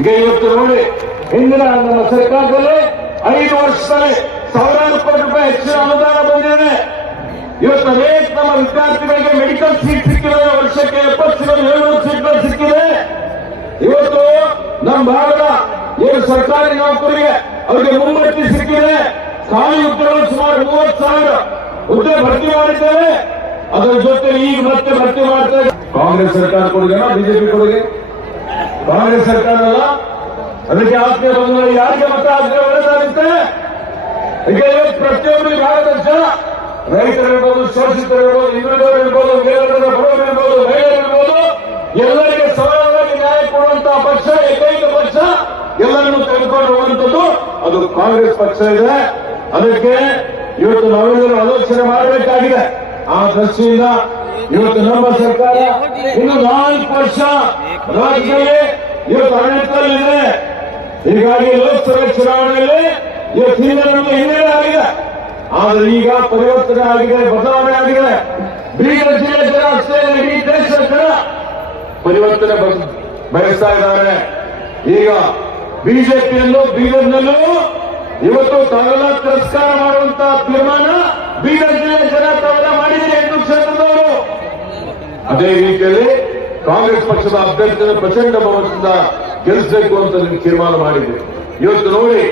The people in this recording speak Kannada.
ಈಗ ಇವತ್ತು ನೋಡಿ ಹಿಂದಿನ ನಮ್ಮ ಸರ್ಕಾರದಲ್ಲಿ ಐದು ವರ್ಷದಲ್ಲಿ ಸಾವಿರಾರು ಕೋಟಿ ರೂಪಾಯಿ ಹೆಚ್ಚಿನ ಅನುದಾನ ಬಂದಿದೆ. ಇವತ್ತು ಅನೇಕ ನಮ್ಮ ವಿದ್ಯಾರ್ಥಿಗಳಿಗೆ ಮೆಡಿಕಲ್ ಸೀಟ್ ಸಿಕ್ಕಿದೆ, ವರ್ಷಕ್ಕೆ ಎಪ್ಪತ್ತು ಸಿಗೋದು ಸೀಟ್ಗಳು ಸಿಕ್ಕಿದೆ. ಇವತ್ತು ನಮ್ಮ ಭಾರತ ಏನು ಸರ್ಕಾರಿ ನೌಕರಿಗೆ ಅವರಿಗೆ ಮುಂಬಡ್ತಿ ಸಿಕ್ಕಿದೆ. ಖಾಲಿ ಹುದ್ದೆಗಳು ಸುಮಾರು ಮೂವತ್ತು ಸಾವಿರ ಹುದ್ದೆ ಭರ್ತಿ ಮಾಡಿದ್ದೇವೆ. ಅದರ ಜೊತೆ ಈಗ ಮತ್ತೆ ಭರ್ತಿ ಮಾಡ್ತೇವೆ ಕಾಂಗ್ರೆಸ್ ಸರ್ಕಾರ ಕೊಡುಗೆನಾ ಬಿಜೆಪಿ ಕೊಡುಗೆ? ಕಾಂಗ್ರೆಸ್ ಸರ್ಕಾರ ಅಲ್ಲ. ಅದಕ್ಕೆ ಆಸ್ತಿ ಬಂದರೆ ಯಾರಿಗೆ ಮತ ಆಸ್ತಿ ಒಳ್ಳೆದಾಗುತ್ತೆ ಪ್ರತಿಯೊಬ್ಬರಿಗೆ ಭಾರತದ ಜನ, ರೈತರು ಇರ್ಬೋದು, ಶೋಷಿತರು ಇರ್ಬೋದು ಮೇಲ್ವರ್ಗದ ಬಡವರು ಇರ್ಬೋದು, ಮಹಿಳೆಯರು ಇರ್ಬೋದು, ಎಲ್ಲರಿಗೆ ಸಮಾನವಾಗಿ ನ್ಯಾಯ ಕೊಡುವಂತಹ ಪಕ್ಷ, ಏಕೈಕ ಪಕ್ಷ, ಎಲ್ಲರನ್ನು ತೆಗೆದುಕೊಂಡು ಹೋಗುವಂಥದ್ದು ಅದು ಕಾಂಗ್ರೆಸ್ ಪಕ್ಷ ಇದೆ. ಅದಕ್ಕೆ ಇವತ್ತು ನಾವೆಲ್ಲರೂ ಆಲೋಚನೆ ಮಾಡಬೇಕಾಗಿದೆ. ಆ ದೃಷ್ಟಿಯಿಂದ ಇವತ್ತು ನಮ್ಮ ಸರ್ಕಾರ ಇನ್ನು ನಾಲ್ಕು ವರ್ಷ ರಾಜ್ಯದಲ್ಲಿ ಇವತ್ತು ಆಡಳಿತದಲ್ಲಿದೆ ಹೀಗಾಗಿ ಲೋಕಸಭೆ ಚುನಾವಣೆಯಲ್ಲಿ ಇವತ್ತು ಹಿಂದೆ ನಮಗೆ ಹಿನ್ನಡೆ ಆಗಿದೆ. ಆದ್ರೆ ಈಗ ಪರಿವರ್ತನೆ ಆಗಿದೆ, ಬದಲಾವಣೆ ಆಗಿದೆ. ಬೀದರ್ ಜಿಲ್ಲೆ ಜನ ಅಷ್ಟೇ ದೇಶ ಜನ ಪರಿವರ್ತನೆ ಬಯಸ್ತಾ ಇದ್ದಾರೆ. ಈಗ ಬಿಜೆಪಿಯಲ್ಲೂ ಬೀದರ್ನಲ್ಲೂ ಇವತ್ತು ತಾವೆಲ್ಲ ತಿರಸ್ಕಾರ ಮಾಡುವಂತಹ ತೀರ್ಮಾನ ಬೀದರ್ ಜಿಲ್ಲೆ ಜನ ತಾವೆಲ್ಲ ಮಾಡಿದರೆ ಎಂಟು ಕ್ಷೇತ್ರದವರು. ಅದೇ ರೀತಿಯಲ್ಲಿ ಕಾಂಗ್ರೆಸ್ ಪಕ್ಷದ ಅಭ್ಯರ್ಥಿಯನ್ನು ಪ್ರಚಂಡ ಬಹುಮತದಿಂದ ಗೆಲ್ಲಿಸಬೇಕು ಅಂತ ತೀರ್ಮಾನ ಮಾಡಿದೆ. ಇವತ್ತು ನೋಡಿ